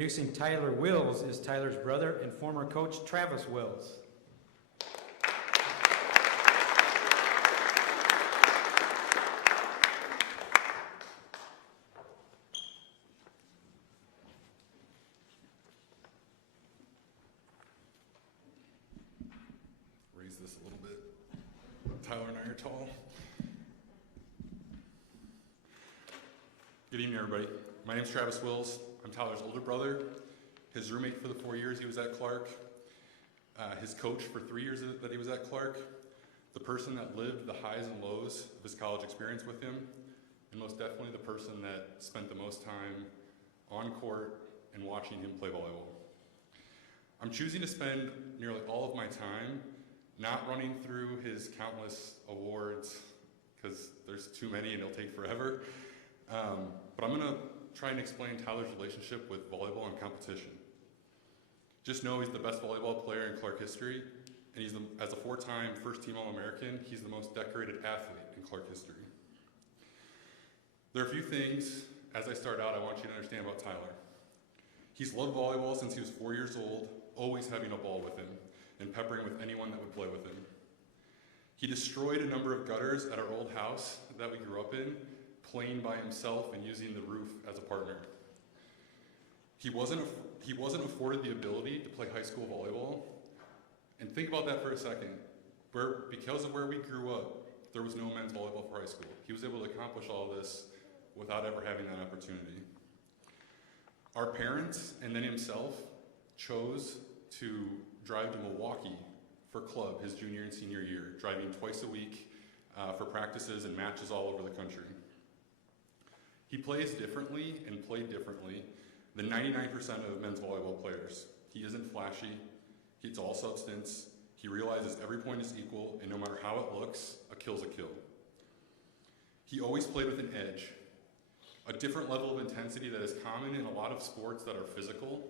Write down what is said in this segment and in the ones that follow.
Introducing Tyler Wills is Tyler's brother and former coach Travis Wills. Raise this a little bit. Tyler and I are tall. Good evening, everybody. My name's Travis Wills. I'm Tyler's older brother, his roommate for the 4 years he was at Clarke, his coach for 3 years that he was at Clarke, the person that lived the highs and lows of his college experience with him, and most definitely the person that spent the most time on court and watching him play volleyball. I'm choosing to spend nearly all of my time not running through his countless awards, because there's too many and it'll take forever, but I'm going to try and explain Tyler's relationship with volleyball and competition. Just know he's the best volleyball player in Clarke history, and as a 4-time first-team All-American, he's the most decorated athlete in Clarke history. There are a few things, as I start out, I want you to understand about Tyler. He's loved volleyball since he was 4 years old, always having a ball with him, and peppering with anyone that would play with him. He destroyed a number of gutters at our old house that we grew up in, playing by himself and using the roof as a partner. He wasn't afforded the ability to play high school volleyball. And think about that for a second. Because of where we grew up, there was no men's volleyball for high school. He was able to accomplish all this without ever having that opportunity. Our parents, and then himself, chose to drive to Milwaukee for club his junior and senior year, driving twice a week for practices and matches all over the country. He plays differently and played differently than 99% of men's volleyball players. He isn't flashy, it's all substance, he realizes every point is equal, and no matter how it looks, a kill's a kill. He always played with an edge, a different level of intensity that is common in a lot of sports that are physical,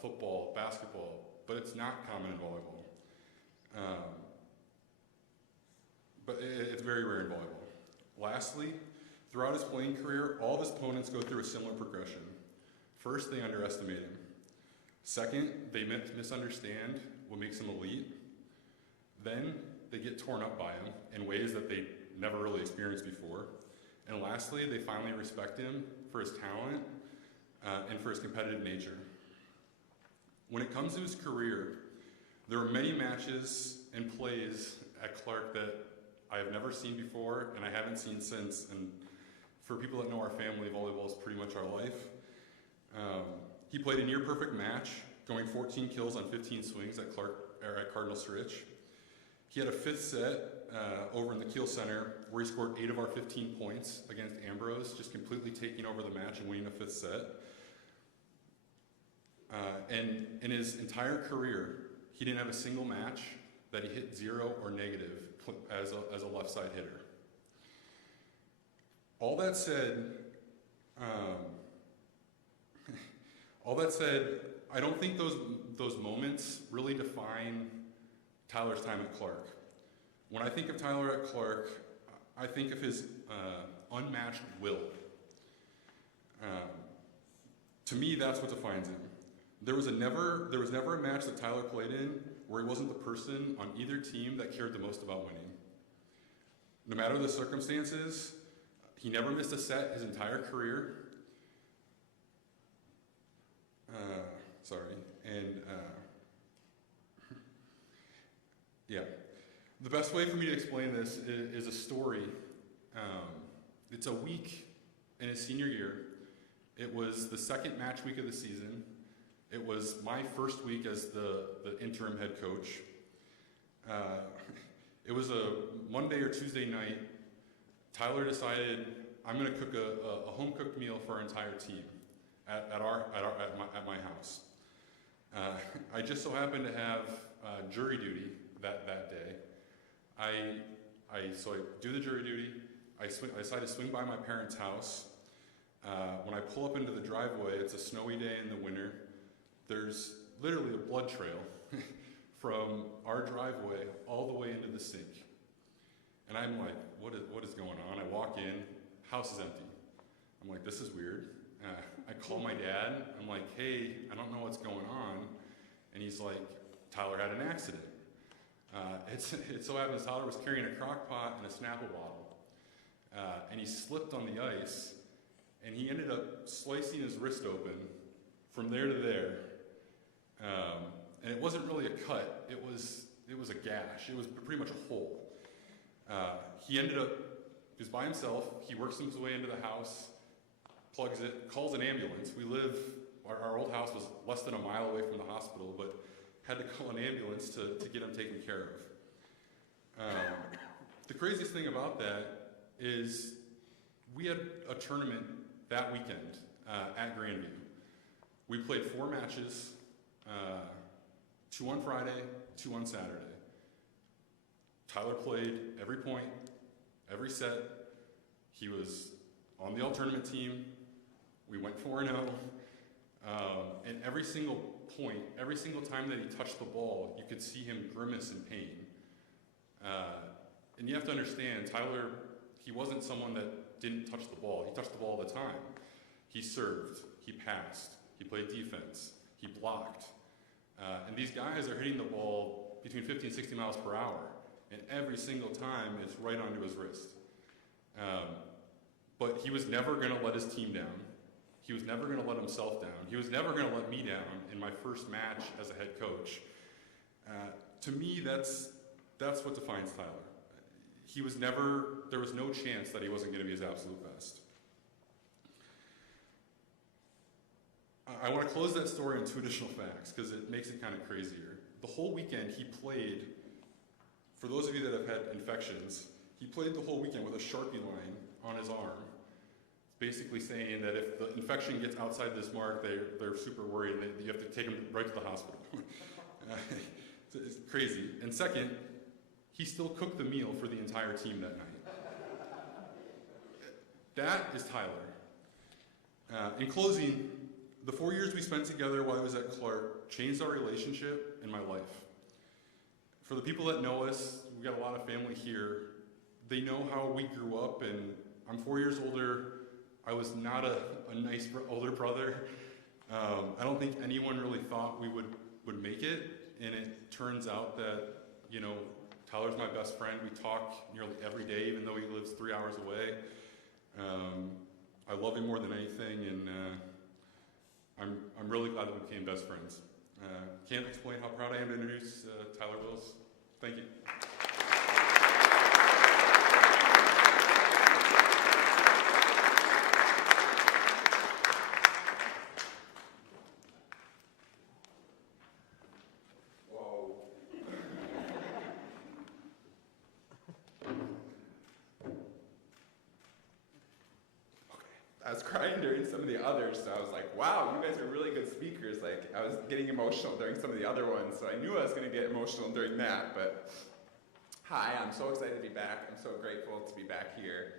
football, basketball, but it's not common in volleyball. But it's very rare in volleyball. Lastly, throughout his playing career, all of his opponents go through a similar progression. First, they underestimate him. Second, they misunderstand what makes him elite. Then, they get torn up by him in ways that they never really experienced before. And lastly, they finally respect him for his talent and for his competitive nature. When it comes to his career, there were many matches and plays at Clarke that I have never seen before and I haven't seen since. And for people that know our family, volleyball is pretty much our life. He played a near-perfect match, going 14 kills on 15 swings at Cardinal Stritch. He had a 5th set over in the Kiel Center where he scored 8 of our 15 points against Ambrose, just completely taking over the match and winning a 5th set. And in his entire career, he didn't have a single match that he hit 0 or negative as a left side hitter. All that said, I don't think those moments really define Tyler's time at Clarke. When I think of Tyler at Clarke, I think of his unmatched will. To me, that's what defines him. There was never a match that Tyler played in where he wasn't the person on either team that cared the most about winning. No matter the circumstances, he never missed a set his entire career. The best way for me to explain this is a story. It's a week in his senior year. It was the second match week of the season. It was my first week as the interim head coach. It was a Monday or Tuesday night. Tyler decided, I'm going to cook a home-cooked meal for our entire team at my house. I just so happened to have jury duty that day. So I do the jury duty. I decide to swing by my parents' house. When I pull up into the driveway, it's a snowy day in the winter. There's literally a blood trail from our driveway all the way into the sink. And I'm like, what is going on? I walk in, house is empty. I'm like, this is weird. I call my dad. I'm like, hey, I don't know what's going on. And he's like, Tyler had an accident. It so happens Tyler was carrying a crock pot and a Snapple bottle. And he slipped on the ice, and he ended up slicing his wrist open from there to there. And it wasn't really a cut, it was a gash. It was pretty much a hole. He was by himself. He works his way into the house, plugs it, calls an ambulance. Our old house was less than a mile away from the hospital, but had to call an ambulance to get him taken care of. The craziest thing about that is we had a tournament that weekend at Grandview. We played 4 matches, 2 on Friday, 2 on Saturday. Tyler played every point, every set. He was on the all-tournament team. We went 4-0. And every single point, every single time that he touched the ball, you could see him grimace in pain. And you have to understand, Tyler, he wasn't someone that didn't touch the ball. He touched the ball all the time. He served, he passed, he played defense, he blocked. And these guys are hitting the ball between 50 and 60 miles per hour. And every single time it's right onto his wrist. But he was never going to let his team down. He was never going to let himself down. He was never going to let me down in my first match as a head coach. To me, that's what defines Tyler. There was no chance that he wasn't going to be his absolute best. I want to close that story on 2 additional facts because it makes it kind of crazier. The whole weekend he played, for those of you that have had infections, he played the whole weekend with a Sharpie line on his arm, basically saying that if the infection gets outside this mark, they're super worried and you have to take him right to the hospital. It's crazy. And second, he still cooked the meal for the entire team that night. That is Tyler. In closing, the 4 years we spent together while I was at Clarke changed our relationship and my life. For the people that know us, we got a lot of family here. They know how we grew up, and I'm 4 years older. I was not a nice older brother. I don't think anyone really thought we would make it, and it turns out that, Tyler's my best friend. We talk nearly every day, even though he lives 3 hours away. I love him more than anything, and I'm really glad that we became best friends. Can't explain how proud I am to introduce Tyler Wills. Thank you. I was crying during some of the others, so I was like, wow, you guys are really good speakers. Like, I was getting emotional during some of the other ones, so I knew I was going to get emotional during that. But hi, I'm so excited to be back. I'm so grateful to be back here.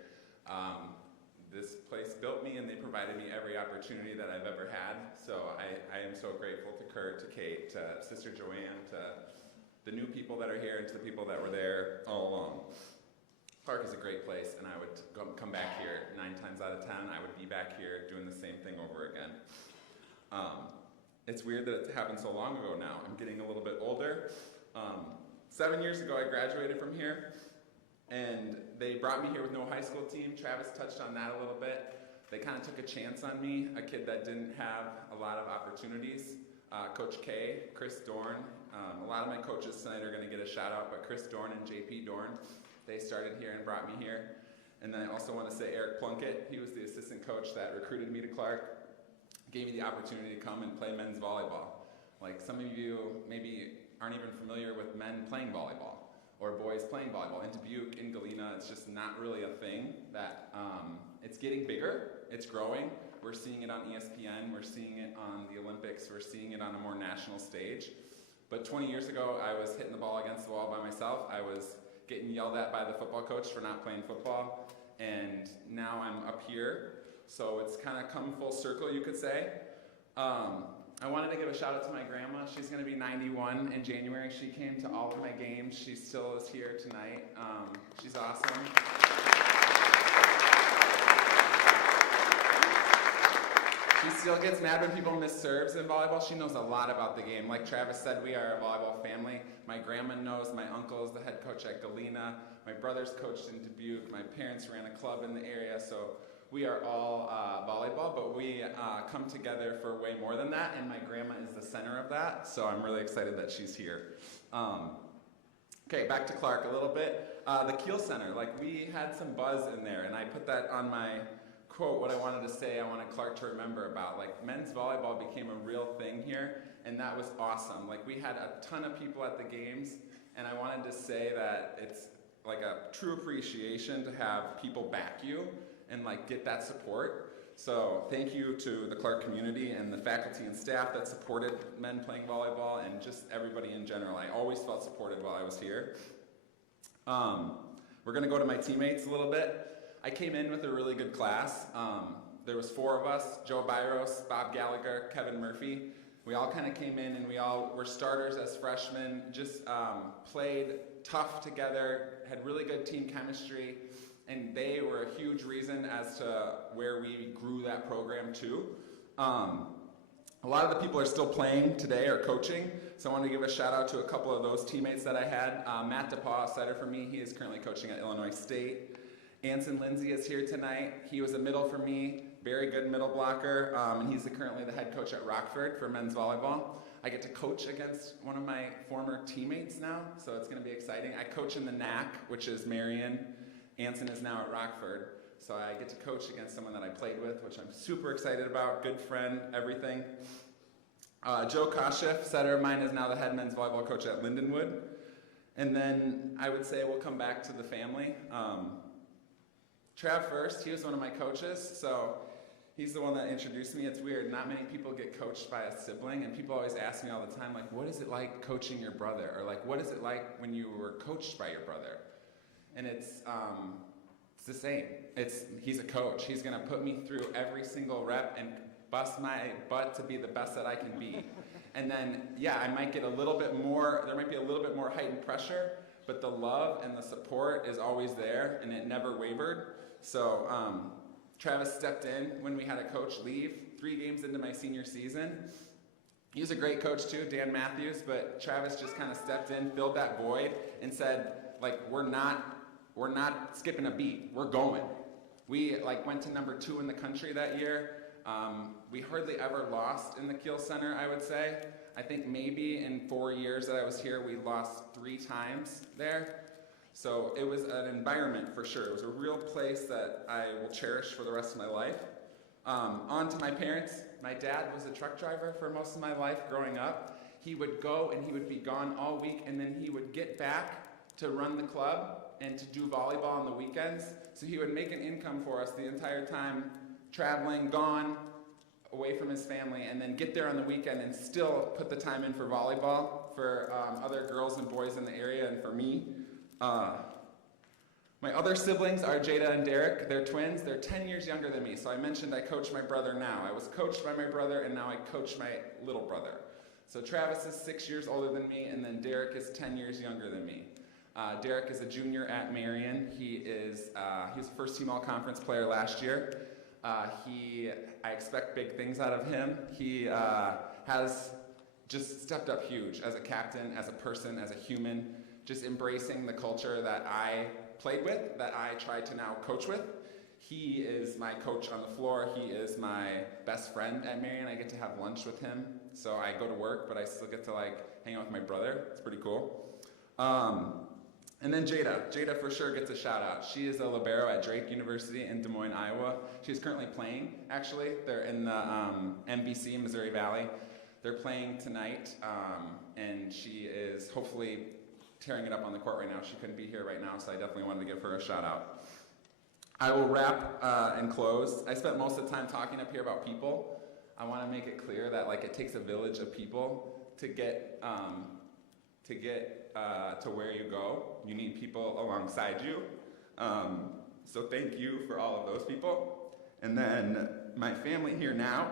This place built me, and they provided me every opportunity that I've ever had. So I am so grateful to Kurt, to Kate, to Sister Joanne, to the new people that are here, and to the people that were there all along. Clarke is a great place, and I would come back here 9 times out of 10. I would be back here doing the same thing over again. It's weird that it happened so long ago now. I'm getting a little bit older. 7 years ago, I graduated from here, and they brought me here with no high school team. Travis touched on that a little bit. They kind of took a chance on me, a kid that didn't have a lot of opportunities. Coach K, Chris Dorn, a lot of my coaches tonight are going to get a shout out, but Chris Dorn and JP Dorn, they started here and brought me here. And then I also want to say Eric Plunkett, he was the assistant coach that recruited me to Clarke, gave me the opportunity to come and play men's volleyball. Like, some of you maybe aren't even familiar with men playing volleyball or boys playing volleyball. In Dubuque, in Galena, it's just not really a thing that, it's getting bigger, it's growing. We're seeing it on ESPN, we're seeing it on the Olympics, we're seeing it on a more national stage. But 20 years ago, I was hitting the ball against the wall by myself. I was getting yelled at by the football coach for not playing football, and now I'm up here, so it's kind of come full circle, you could say. I wanted to give a shout out to my grandma. She's going to be 91 in January. She came to all of my games. She still is here tonight. She's awesome. still gets mad when people miss serves in volleyball. She knows a lot about the game. Like Travis said, we are a volleyball family. My grandma knows, my uncle is the head coach at Galena, my brother's coached in Dubuque, my parents ran a club in the area, so we are all volleyball, but we come together for way more than that, and my grandma is the center of that, so I'm really excited that she's here. Okay, back to Clarke a little bit. The Kiel Center, like we had some buzz in there, and I put that on my quote, what I wanted to say, I wanted Clarke to remember about. Like men's volleyball became a real thing here, and that was awesome. Like we had a ton of people at the games, and I wanted to say that it's like a true appreciation to have people back you and like get that support. So thank you to the Clarke community and the faculty and staff that supported men playing volleyball and just everybody in general. I always felt supported while I was here. We're gonna go to my teammates a little bit. I came in with a really good class. There was 4 of us, Joe Byros, Bob Gallagher, Kevin Murphy. We all kind of came in and we all were starters as freshmen, just played tough together, had really good team chemistry, and they were a huge reason as to where we grew that program to. A lot of the people are still playing today or coaching, so I want to give a shout out to a couple of those teammates that I had. Matt DePaul, setter for me, he is currently coaching at Illinois State. Anson Lindsay is here tonight. He was a middle for me, very good middle blocker, and he's currently the head coach at Rockford for men's volleyball. I get to coach against one of my former teammates now, so it's going to be exciting. I coach in the NAC, which is Marion. Anson is now at Rockford, so I get to coach against someone that I played with, which I'm super excited about, good friend, everything. Joe Kosheff, setter of mine, is now the head men's volleyball coach at Lindenwood. And then I would say we'll come back to the family. Trav first, he was one of my coaches, so he's the one that introduced me. It's weird, not many people get coached by a sibling, and people always ask me all the time, like, what is it like coaching your brother? Or like, what is it like when you were coached by your brother? And it's the same. He's a coach. He's gonna put me through every single rep and bust my butt to be the best that I can be. And then, yeah, I might get a little bit more, there might be a little bit more heightened pressure, but the love and the support is always there, and it never wavered. So Travis stepped in when we had a coach leave 3 games into my senior season. He was a great coach too, Dan Matthews, but Travis just kind of stepped in, filled that void, and said, like, we're not skipping a beat, we're going. We like went to number 2 in the country that year. We hardly ever lost in the Kiel Center, I would say. I think maybe in 4 years that I was here, we lost 3 times there. So it was an environment for sure. It was a real place that I will cherish for the rest of my life. On to my parents. My dad was a truck driver for most of my life growing up. He would go and he would be gone all week, and then he would get back to run the club and to do volleyball on the weekends. So he would make an income for us the entire time, traveling, gone, away from his family, and then get there on the weekend and still put the time in for volleyball for other girls and boys in the area and for me. My other siblings are Jada and Derek. They're twins. They're 10 years younger than me. So I mentioned I coach my brother now. I was coached by my brother, and now I coach my little brother. So Travis is 6 years older than me, and then Derek is 10 years younger than me. Derek is a junior at Marion. He was a first-team all-conference player last year. I expect big things out of him. He has just stepped up huge as a captain, as a person, as a human, just embracing the culture that I played with, that I try to now coach with. He is my coach on the floor. He is my best friend at Marion. I get to have lunch with him. So I go to work, but I still get to like hang out with my brother. It's pretty cool. And then Jada. Jada for sure gets a shout out. She is a libero at Drake University in Des Moines, Iowa. She's currently playing, actually. They're in the MVC, Missouri Valley. They're playing tonight, and she is hopefully tearing it up on the court right now. She couldn't be here right now, so I definitely wanted to give her a shout out. I will wrap and close. I spent most of the time talking up here about people. I want to make it clear that like it takes a village of people to get to where you go. You need people alongside you. So thank you for all of those people. And then my family here now,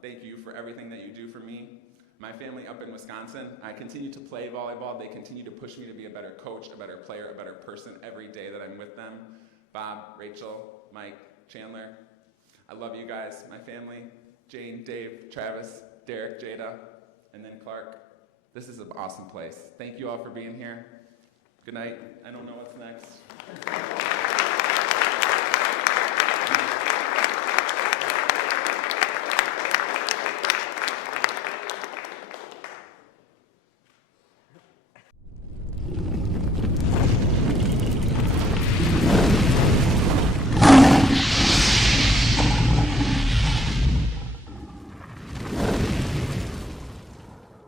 thank you for everything that you do for me. My family up in Wisconsin, I continue to play volleyball. They continue to push me to be a better coach, a better player, a better person every day that I'm with them. Bob, Rachel, Mike, Chandler, I love you guys, my family. Jane, Dave, Travis, Derek, Jada, and then Clarke. This is an awesome place. Thank you all for being here. Good night. I don't know what's next.